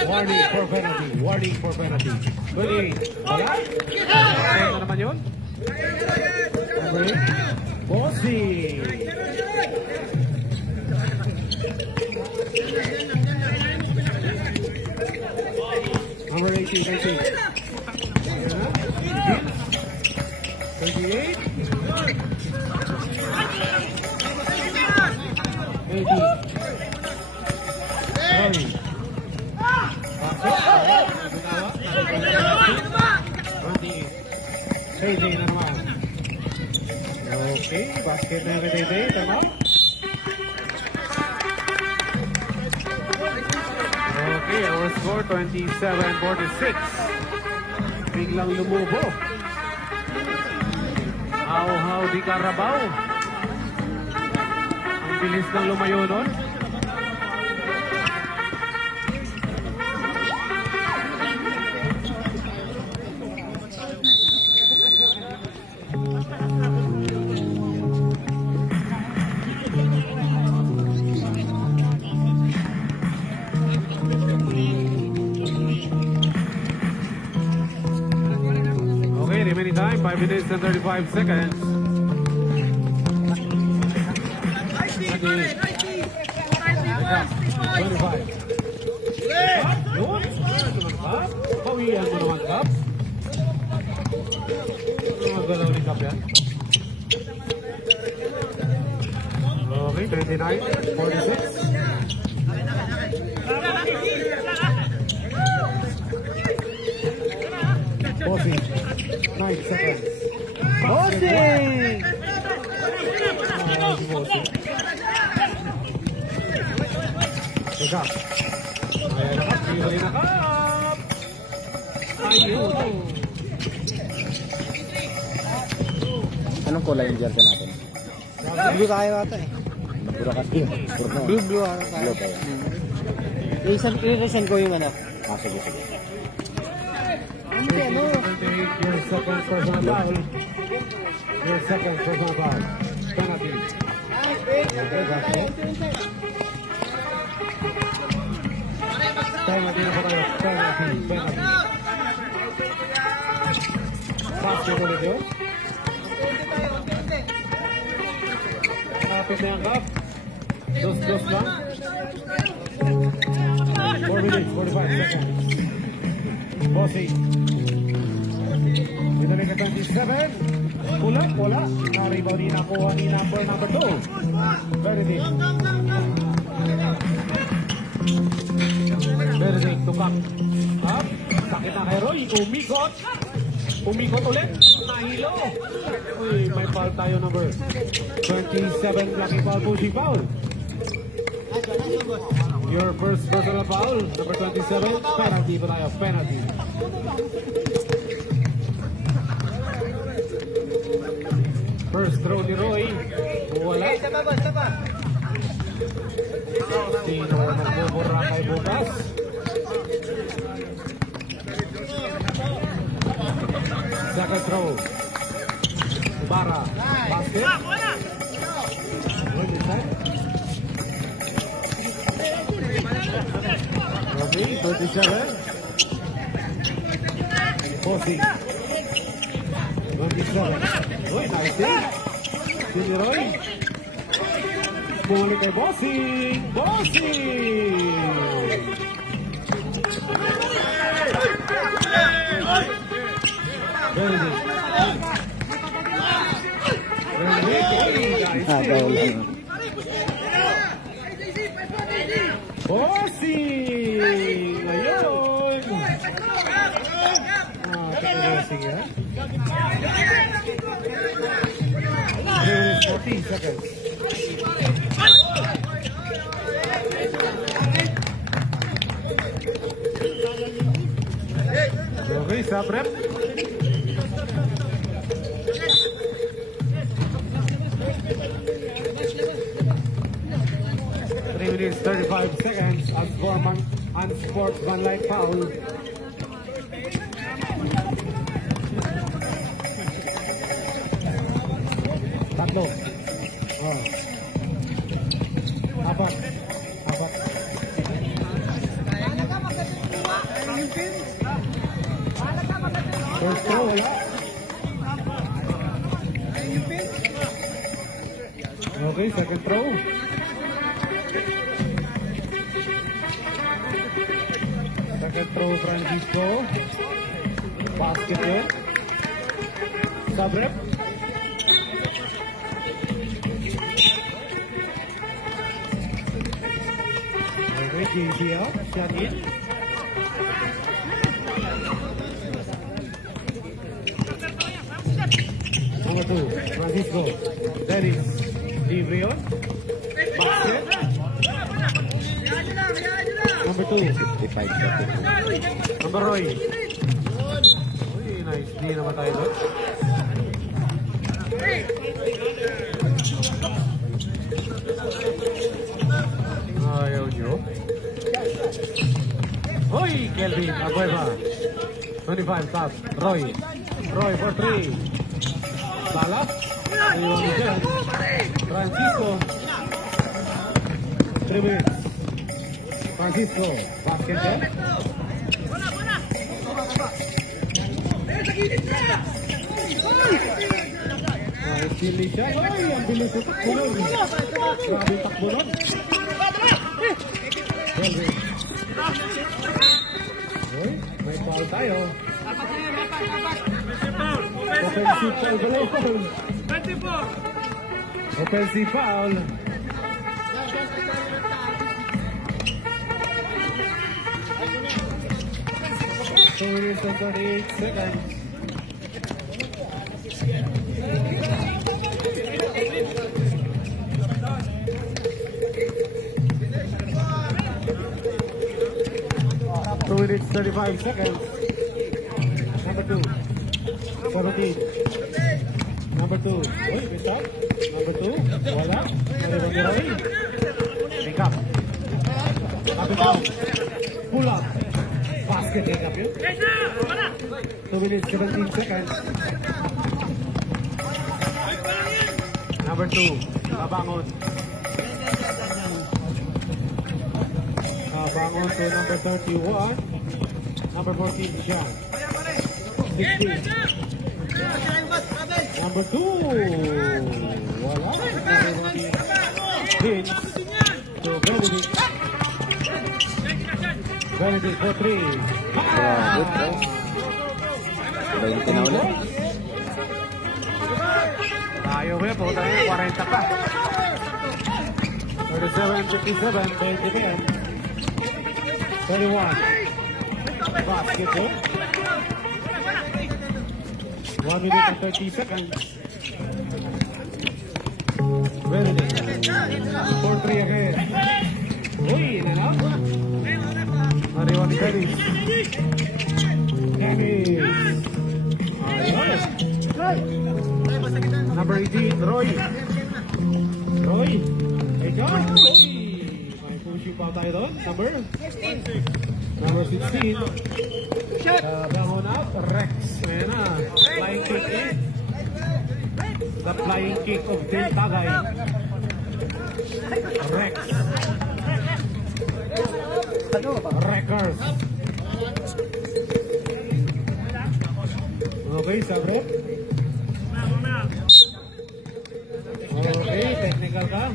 Warning for penalty. Warning for penalty. 28. Wala? Ano naman yun? Okay. Bossy. Number 18, 18. 28. 18. Sorry. Okay, basket na rin day, tama? Okay, our score 27-46. Biglang lumubo. How di Carabao. Ang bilis ng lumayo nun. Remaining time, 5 minutes and 35 seconds. 25. Pawian mo naman, Kap. Galaw ni Kap yan. Okay, 29, 46. Bossy. 9 seconds. Bossy! Kap. Ayan na Kap. Pili na Kap. Ayun. Anong kulay yung jersey natin? Blue tayo ata eh. Puro kasi. Blue ata tayo. Blue tayo. I-resend ko yung ano. Sige. Your second personal foul. Your second personal foul. Penalty. Okay, basket. Penalty na po tayo. Penalty. Basket ulit yun. Kapit na yung cup. Dos lang. 4 minutes, 45 seconds. Bossy. Dito na ka 27. Wala. Naribaw ni nakuha ni number 2. Very deep. Tukak. Up. Sakit na kay Roy. Umikot ulit. Nahilo. Uy, may foul tayo number 27. Lucky foul, pushing foul. Your first personal foul, number 27. Penalty pa tayo. Penalty. First throw ni Roy. Wala. Sino magbubura kay bukas? Second throw. Ibarra. Basket. Robbie, 27. Bossy. 27. Roy, nice day. Sino Roy? Muli kay Bossy. Very good. Bossy! Ayun! Sige ha? 14 seconds. Okay, stop rep. Minutes, 35 seconds. Unsportsmanlike foul. Tatlo. Oh. Apat. First throw, wala. Okay, second throw. Second throw, Francisco. Basket yun. Sub-rep. Okay, JC out. Shot in. Number 2, Francisco. Dennis. Divrion. Basket. Number 2. 55 seconds. Number Roy. Uy, nice. Di naman tayo doon. Ayaw nyo. Uy, Kelvin. Abuhay ba? 25 top. Roy for 3. Salas. Ayun dyan. Francisco. 3 minutes. Francisco. Basket yan. Sili siya. Ay, ang bilis ito. Grabe takbo nun. Uy, may foul tayo. Offensive foul, dalawa foul. Offensive foul. So it is 38 seconds. So it is 35 seconds. Number 2. 17. Number 2. Uy, may stop. Number 2. Wala. Roy. Pick up. Up and down. Pull up. Basket pick up yun. 2 minutes, 17 seconds. Number 2. Nabangon. Bangon to number 31. Number 14, Sean. 16. Number 2. Wala. Hit. So, Benedict. Benedict for 3. Good bro. 20 na ulit. Ayaw mo po, tayo 40 pa. 37-57, 20 PM. 31. Basketball. 1 minute and 30 seconds. Benedict. 4-3 again. Uy, nila. Mariwan ni Dennis. Number 18, Roy. Roy. Hey, John. May push pa tayo doon. Number 16. Number 16. Bangon up. Rex. Ayan na. Flying kick in. The flying kick of Del Tagay. Rex. Records. Okay, sabre. Okay, technical ka.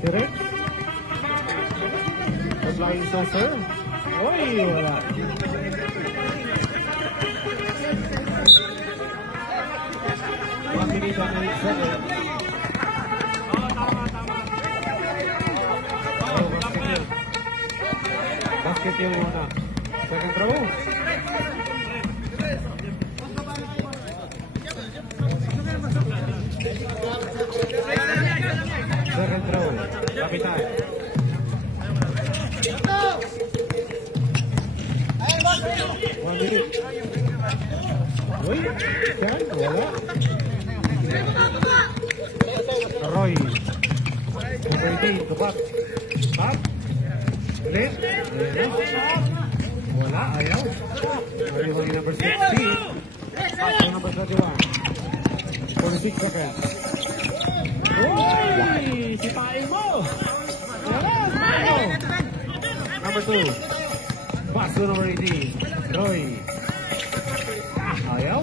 Direct. Flying saucer. Oy, wala. Minute and 8 seconds. Basket yung muna. Second throw. Second throw. Kapitan. One minute. Uy, yan, wala. Roy. 13, tupat. Pat. Ulit. Wala, ayaw. Arriba ni number 16. Pat to number 31. 46 seconds. Uy! Sipain mo! Wala, ayaw. Number 2. Pass to number 18. Roy. Ayaw.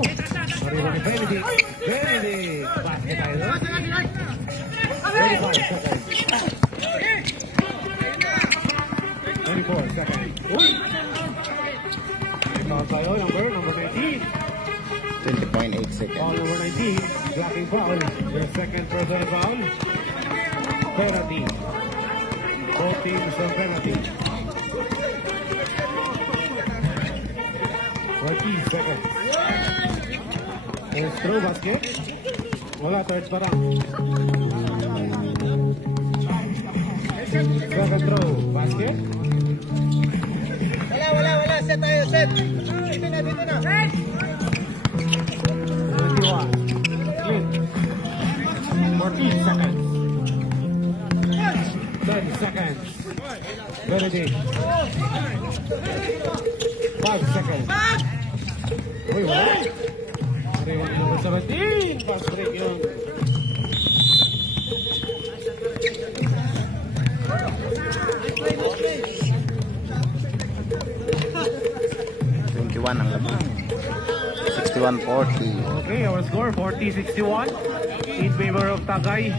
Arriba ni Benedict. Benedict. Basket tayo. 35 seconds. 24 seconds. Uy! Foul tayo, number 19. 20.8 seconds. Foul number 19. Blocking foul. Their second personal foul. Penalty. Both teams on penalty. 20 seconds. There's throw basket. Wala, third pa lang. Second throw basket. Wala. Set tayo, set. Dito na. Set! 21. Clean. 14 seconds. 10 seconds. Benedict. 5 seconds. Uy, wala. Ariwan number 17. Fast break yun. Ang laban. 61-40. Okay, our score 40-61 in favor of Tagay.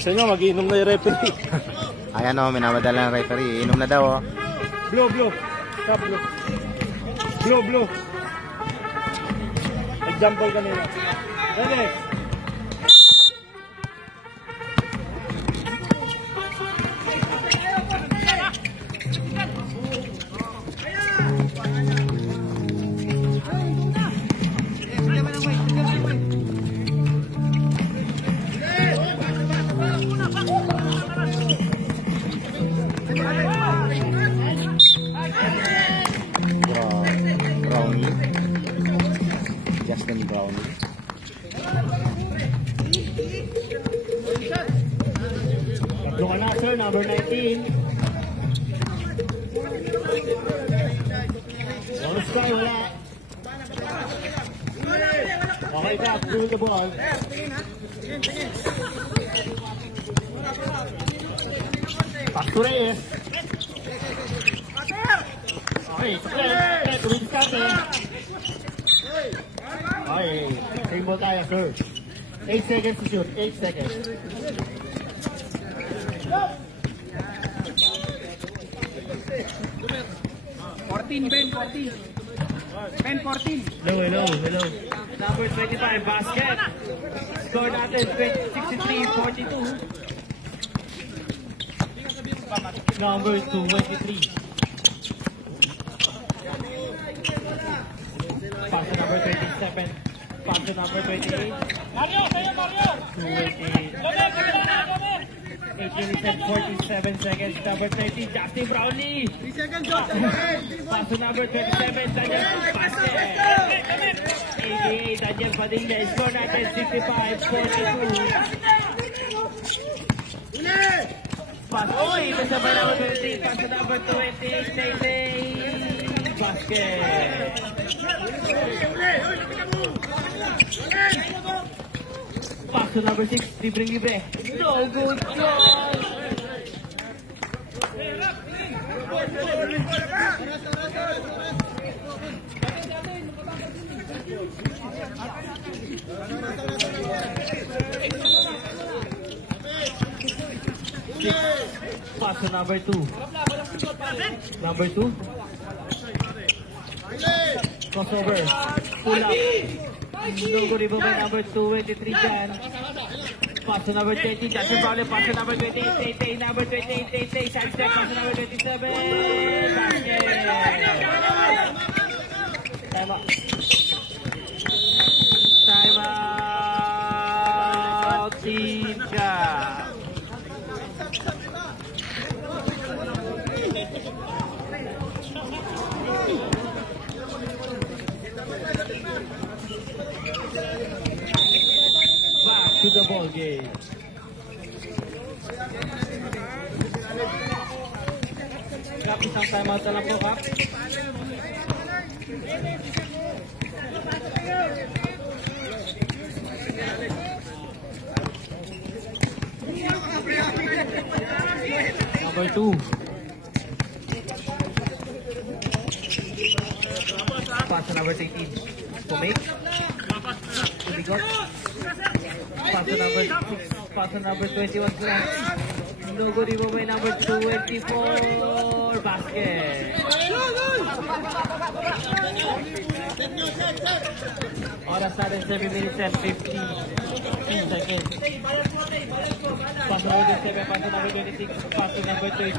Sa inyo, mag-iinom na yung referee. Ayan o, minamadala ng referee. Inom na daw o. Blow. Stop, blow. Blow. Jump ball kanina. Dali. Brownie. Justin Brownie. Tatlo ka na, sir. Number 19. Long sky, wala. Okay, back. Through the ball. Pass to Reyes. Okay, okay. Tuloy ka, sir. Okay, same ball tayo, sir. 8 seconds to shoot. 8 seconds. Hello. Number 25, basket. Score natin, 63-42. Number 23. Pass to number 27. Pass to number 28. Mario, kayo Mario! 28. 8 minutes and 47 seconds. Number 30, Justin Brownlee. 3 seconds, John. Pass to number 27, Daniel Basket. 88, Daniel Padilla. Score natin, 65-42. Pass to number 20. Pass to number 28, Tay. Basket. Pass to number 6, libre. No good, John. Pass to number 2. Number 2. Crossover. Pull up. No good rebound by number 23 dyan. Pass to number 20. Justin Brownlee. Pass to number 28. Tay. Number 28. Tay. Side step. Pass to number 27. Basket. Time out. Time out. Tika. Back to the ball game. Kap, isang timeout na lang po, Kap. Number 2. Pass to number 18. Pumake. Bigot. Pass to number 6. Pass to number 21. No good rebound by number 24. Basket. Oras natin 7 minutes and 50 seconds. Pass to number 7. Pass to number 26. Pass to number 30.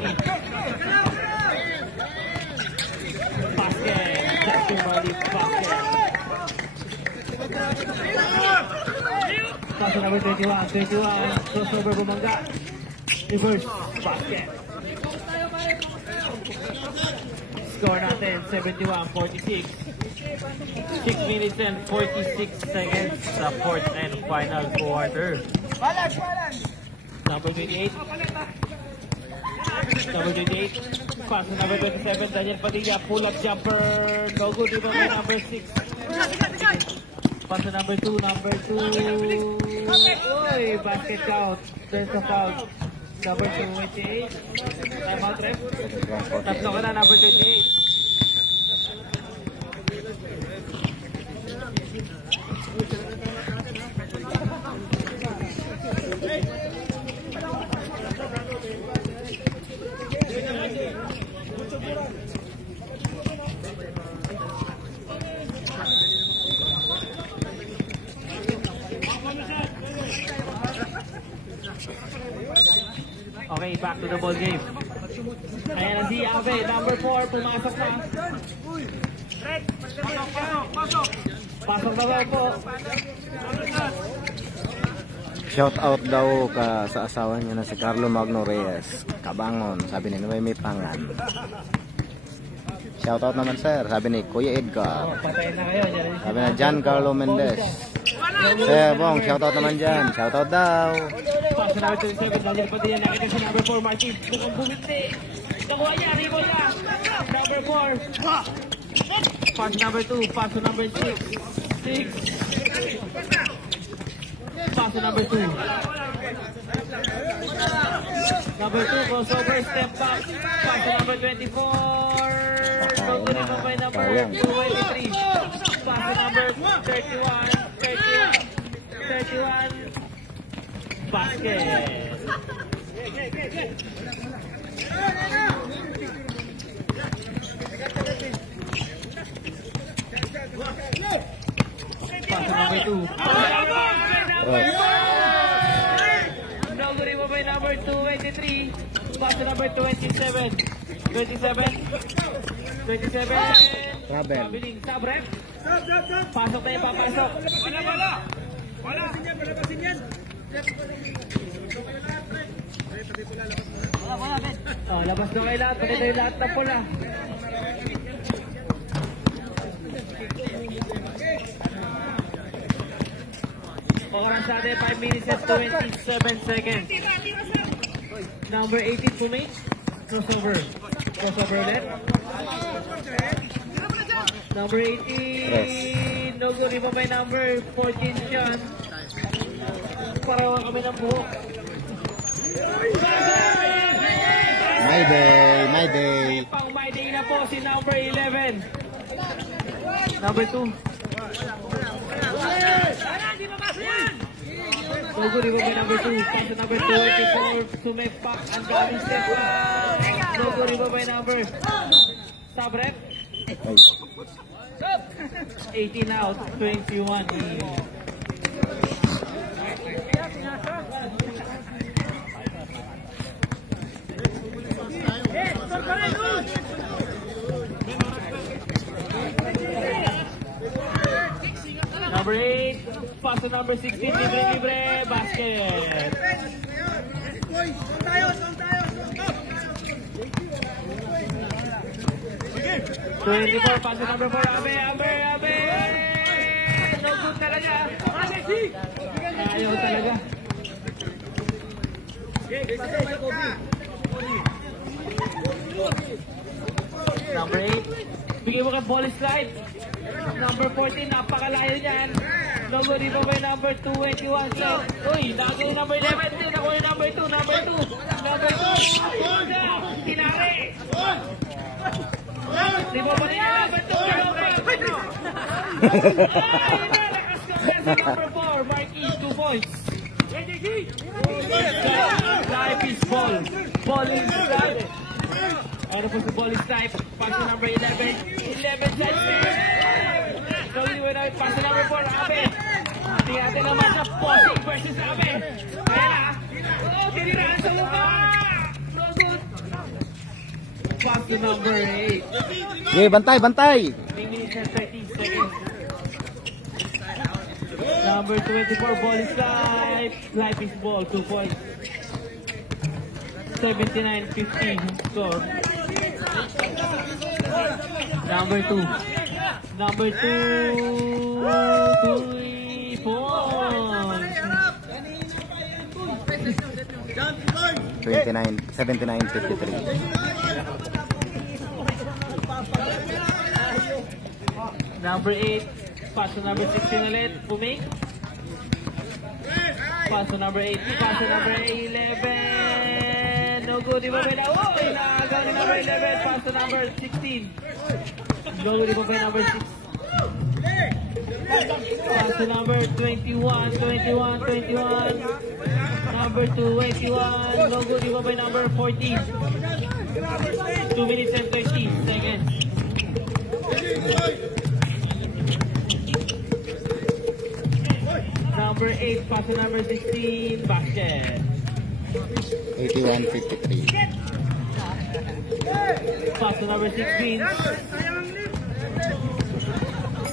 Basket. Justin Brownlee. Basket. Pass to number 21. Crossover bumangga. Reverse. Basket. Score natin 71-46. 6 minutes and 46 seconds sa fourth and final quarter. Number 28. Number 28. Pass to number 27. Daniel Padilla. Pull up jumper. No good. Rebound by number 6. Pass to number 2. Oy, basket count. There's a foul. Number 28. Time out, ref. Tatlo ka na, number 28. the ball game. Ayan na si Abe, number 4, pumasok na. Pasok na daw po. Shout out daw ka sa asawa niya na si Carlo Magno Reyes. Kabangon, sabi ni Noemi Pangan. Shout out naman sir, sabi ni Kuya Edgar. Patayin na kayo. Sabi na John Carlo Mendez. Sir Bong, shout out naman dyan. Shout out daw. Pass na number 27, dahil pa din yan. Nakita sa number 4, Martin. Mukhang bumiti. Nakuha niya, rebound niya. Number 4. Pass number 2, pass number 6. Pass number 2. Number 2, crossover, step back. Pass number 24. Continuing on by number 23. Pass number 31. 31. Basket. Pass number 2. Naguri mo by number 23. Pass number 27. 27. Traveling. Sabrep. Pasok na yung papasok. Wala. Oh, labas na kayo lahat. Pagkita yung lahat na pula. Oras sa atin, 5 minutes and 27 seconds. Number 18 Pumage. Crossover ulit. Number 18. No good. Iba may number 14 siyan. Parawa kami ng buhok. My day. Pang my day na po si number 11. Number 2. No good. Iba may number 2. Paso number 24. Sumepak. Ang daming step. No good. Iba may number. Sabrep. 18 out. 21 in. Number 8, paso number 16, libre, basket. 24, paso number 4, Abe. No good talaga. Ayaw talaga. Number 8, bigay mo ka ball slide. Number 14, napakalayo niyan. Nobody pa ba yung number 21, sir? Uy, nakagay yung number 11 din. Ako yung number 2. Number 2. Tinari. Di ba ba yung number 2? Ay, nalakas ka sa number 4. Marquis, 2 points. Life is ball. Ball is slide. Ano po sa ball is type? Pass to number 11. 11 sides. So, anyway, pass to number 4. Abe. Tingnan naman sa Posing versus Abe. Ayan na. Oh, tiniraan sa lupa. No good. Pass to number 8. Okay, bantay. 3 minutes and 30 seconds. Number 24, ball is life. Life is ball, 2 points. 79-15 score. Number 2. 3 points. 79-53. Number 8. Pass to number 16 ulit. Puming. Pass to number 8. Pass to number 11. No good. Iba ba na? Oh, inagaw ni number 11. Pass to number 16. No good. Iba ba number 6? Pass to number 21. Number 21. No good. Iba ba number 14? 2 minutes and 30 seconds. Number 8, pass to number 16, basket. 81-53. Pass to number 16.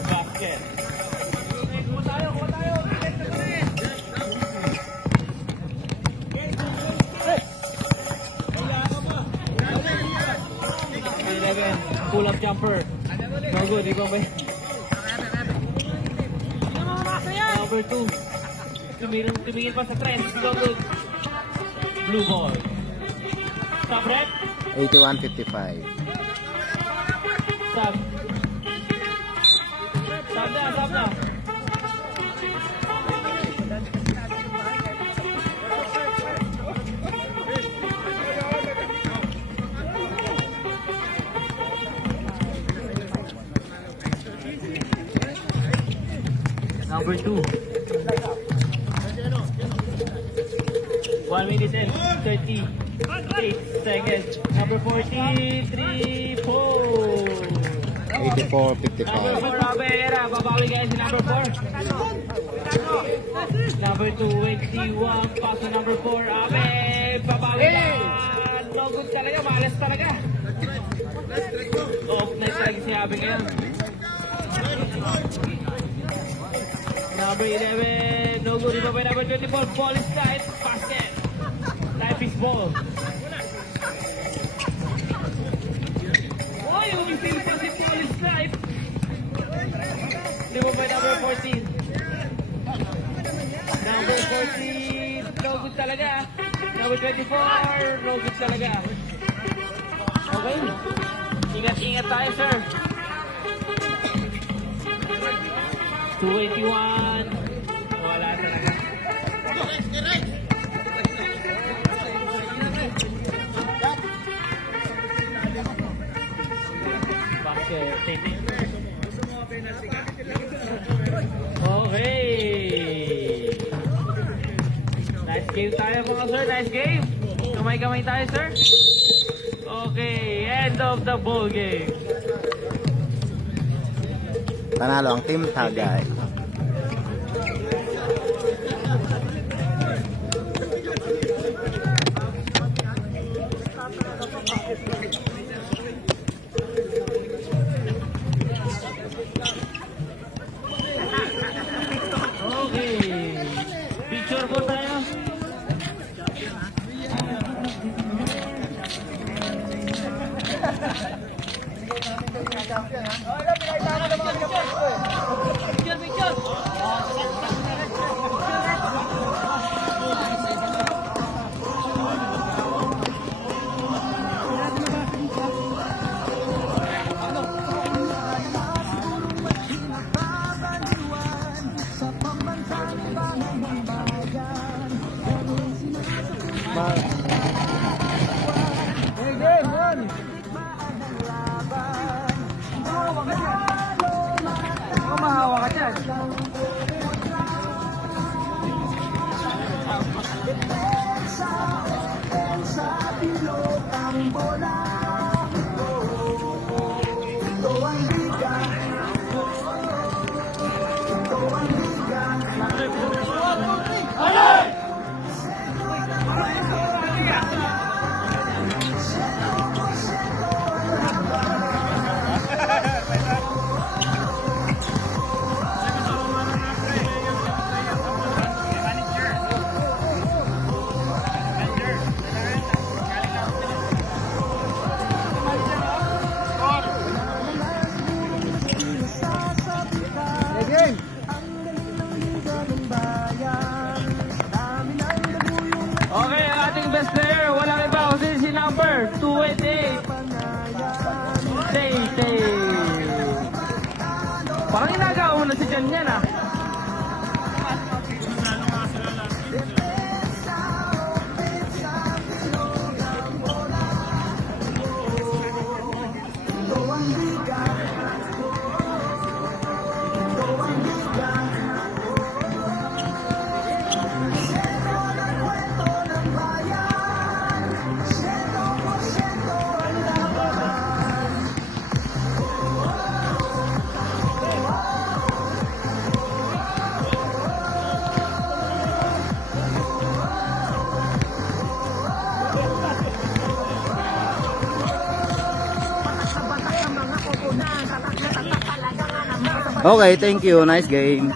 Basket. Pull-up jumper. No good, di ba ba? Number 2. Tumingin pa sa trend. No good. Blue ball. Stop red. 81-55. Stop. Stop na, stop na. Number 2. 1 minute and 38 seconds. Number 43, 4. 84-55. Number 4, Babera. Babawi guys, number 4. Number 21, pass to number 4. Abe, babawi na. No good talaga, malas talaga. Off night talaga si Abe ngayon. Number 11, no good. Iba pa number 24, ball is tight. Basket. Life is ball. Oh, yung feel pa si ball is tight. Iba pa number 14. Number 14, no good talaga. Number 24, no good talaga. Okay. Ingat-ingat tayo, sir. 281. Wala talaga. Basket. Okay. Nice game tayo mga sir. Nice game. Kamay-kamay tayo, sir. Okay. End of the ball game. Panalo ang Team Tagay. Okay. Picture po tayo. Mahawa ka dyan. Okay, ang ating best player, walang iba kasi si number 288. Tay. Parang inagaw mo na si Jan yan ah. Okay, thank you. Nice game.